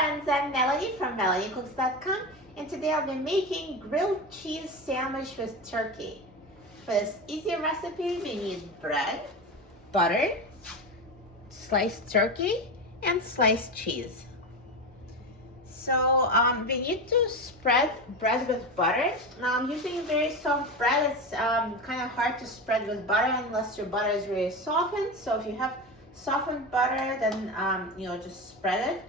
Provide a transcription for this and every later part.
friends, I'm Melody from MelodyCooks.com, and today I'll be making grilled cheese sandwich with turkey. For this easy recipe, we need bread, butter, sliced turkey, and sliced cheese. So we need to spread bread with butter. Now I'm using very soft bread. It's kind of hard to spread with butter unless your butter is very softened. So if you have softened butter, then just spread it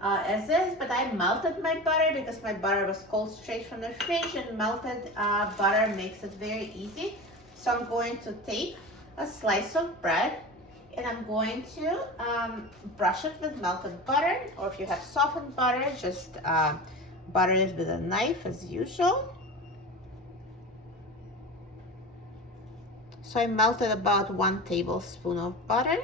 as is. But I melted my butter because my butter was cold straight from the fridge, and melted butter makes it very easy. So I'm going to take a slice of bread, and I'm going to brush it with melted butter, or if you have softened butter, just butter it with a knife as usual. So I melted about 1 tablespoon of butter.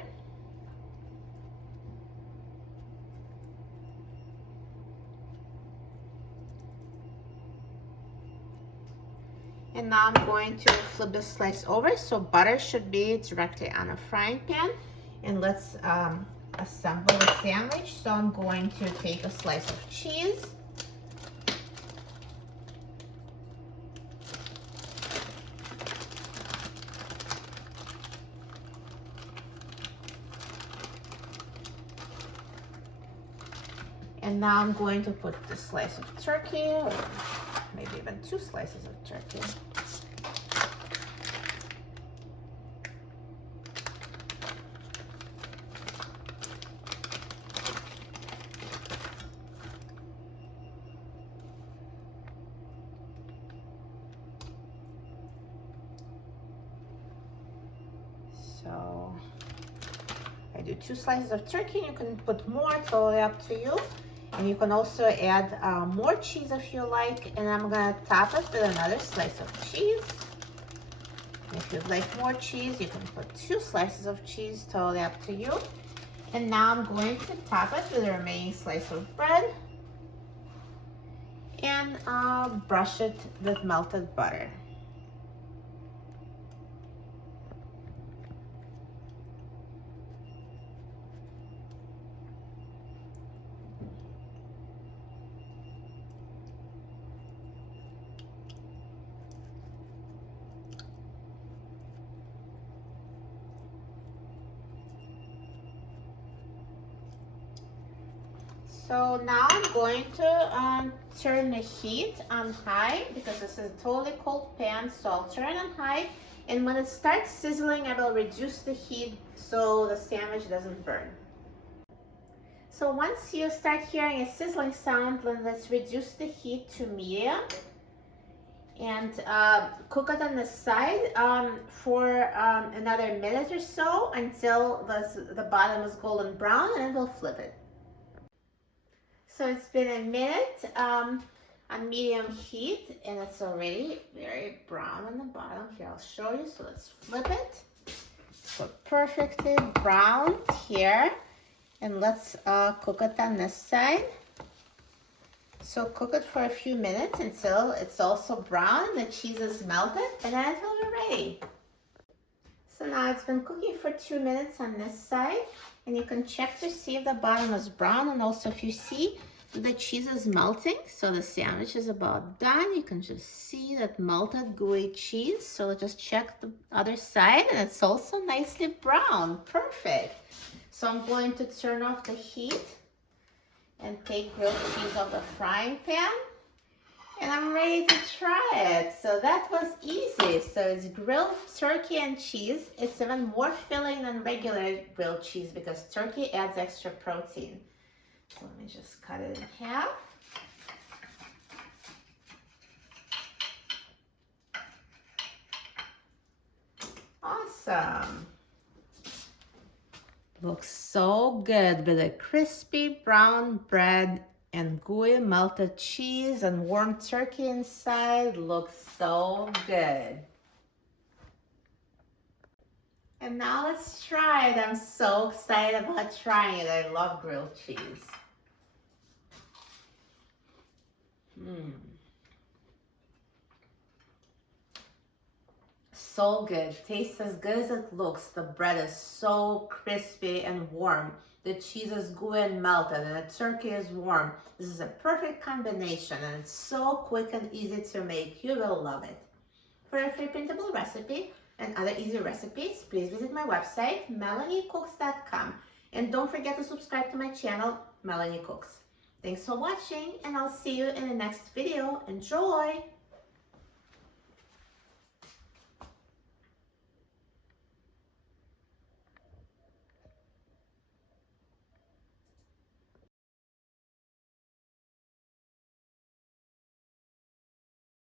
And now I'm going to flip this slice over, so butter should be directly on a frying pan. And let's assemble the sandwich. So I'm going to take a slice of cheese. And now I'm going to put the slice of turkey, or maybe even 2 slices of turkey. So I do 2 slices of turkey. You can put more, totally up to you. And you can also add more cheese if you like. And I'm gonna top it with another slice of cheese. If you'd like more cheese, you can put 2 slices of cheese, totally up to you. And now I'm going to top it with the remaining slice of bread and brush it with melted butter. So now I'm going to turn the heat on high because this is a totally cold pan, so I'll turn on high. And when it starts sizzling, I will reduce the heat so the sandwich doesn't burn. So once you start hearing a sizzling sound, then let's reduce the heat to medium and cook it on the side for another minute or so until the bottom is golden brown, and then we'll flip it. So it's been a minute on medium heat, and it's already very brown on the bottom. Here, I'll show you. So let's flip it. So perfectly brown here. And let's cook it on this side. So cook it for a few minutes until it's also brown, the cheese is melted, and then it will be ready. So now it's been cooking for 2 minutes on this side, and you can check to see if the bottom is brown, and also if you see the cheese is melting, so the sandwich is about done. You can just see that melted gooey cheese. So just check the other side, and it's also nicely brown. Perfect. So I'm going to turn off the heat and take grilled cheese off the frying pan. And I'm ready to try it. So that was easy. So it's grilled turkey and cheese. It's even more filling than regular grilled cheese because turkey adds extra protein. So let me just cut it in half. Awesome. Looks so good with a crispy brown bread and gooey melted cheese and warm turkey inside. Looks so good. And now let's try it. I'm so excited about trying it. I love grilled cheese. So good. Tastes as good as it looks. The bread is so crispy and warm. the cheese is gooey and melted, and the turkey is warm. This is a perfect combination, and it's so quick and easy to make. You will love it. For a free printable recipe and other easy recipes, please visit my website, melaniecooks.com. And don't forget to subscribe to my channel, Melanie Cooks. Thanks for watching, and I'll see you in the next video. Enjoy!